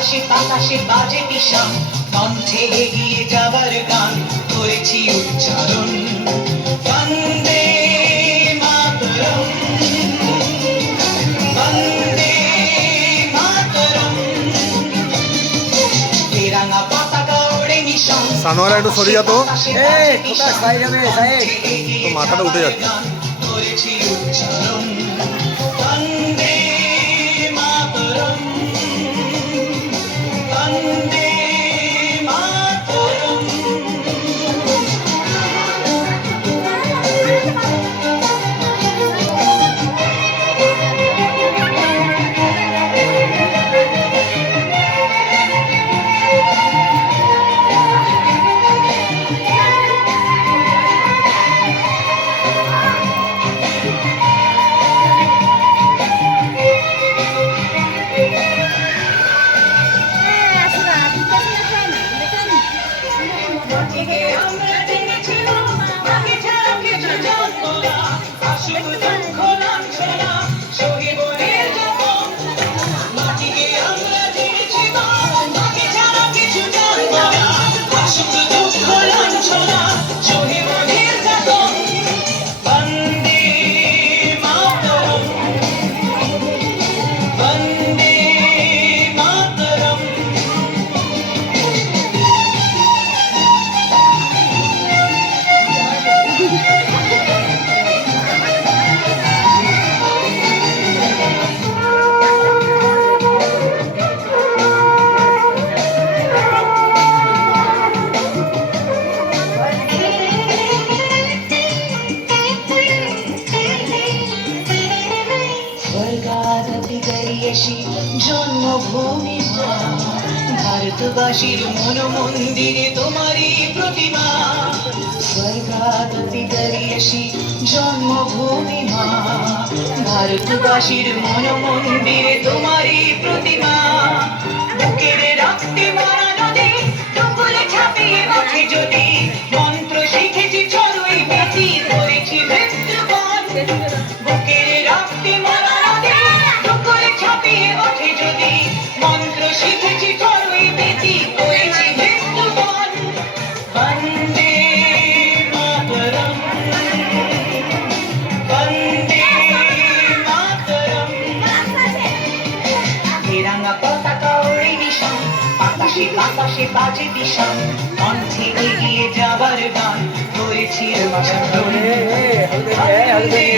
বাতাসে বাতাসে বাজে বিষম, কণ্ঠে এগিয়ে যাবার গান করেছি উচ্চারণ। বন্দে মাতরম, বন্দে মাতরম। তেরাঙ্গা পতাকা ওড়ে নিশান। সানোয়ারা একটু সরে যা তো। তো মাথাটা উঠে যাচ্ছে। করেছি উচ্চারণ। বন্দে মাতরম, বন্দে মাতরম। মাটিকে আমরা জেনেছিলাম, মাটি ছাড়া কিছু জানতো না। আসুক দুঃখ লাঞ্ছনা, সহিব নির্যাতন। মাটিকে আমরা জেনেছিলাম, মাটি ছাড়া কিছু জানতো না। আসুক দুঃখ লাঞ্ছনা, সহিব নির্যাতন। বন্দে মাতরম, বন্দে মাতরম। স্বর্গাধিকারিয়েছি জন্মভূমি মা, ভারতবাসীর মন মন্দিরে তোমারই প্রতিমা। স্বর্গাধিকারিয়েছি জন্মভূমি মা, ভারতবাসীর মন মন্দিরে তোমারই প্রতিমা। বুকের রক্তে মারা নদী টুকুরে ছাপিয়ে ওঠে যদি, মন্ত্র শিখেছি চড়ুই বেটি করেছি মৃত্যুবরণ। বুকের রক্তে মারা নদী টুকুরে ছাপিয়ে ওঠে যদি, মন্ত্র শিখেছি চড়ুই বেটি করেছি মৃত্যুবরণ। বন্দে মাতরম, বন্দে মাতরম। তেরাঙ্গা পতাকা ওড়ে নিশান, বাতাসে বাতাসে বাজে বিষম, কণ্ঠে এগিয়ে যাবার গান করেছি উচ্চারণ। বন্দে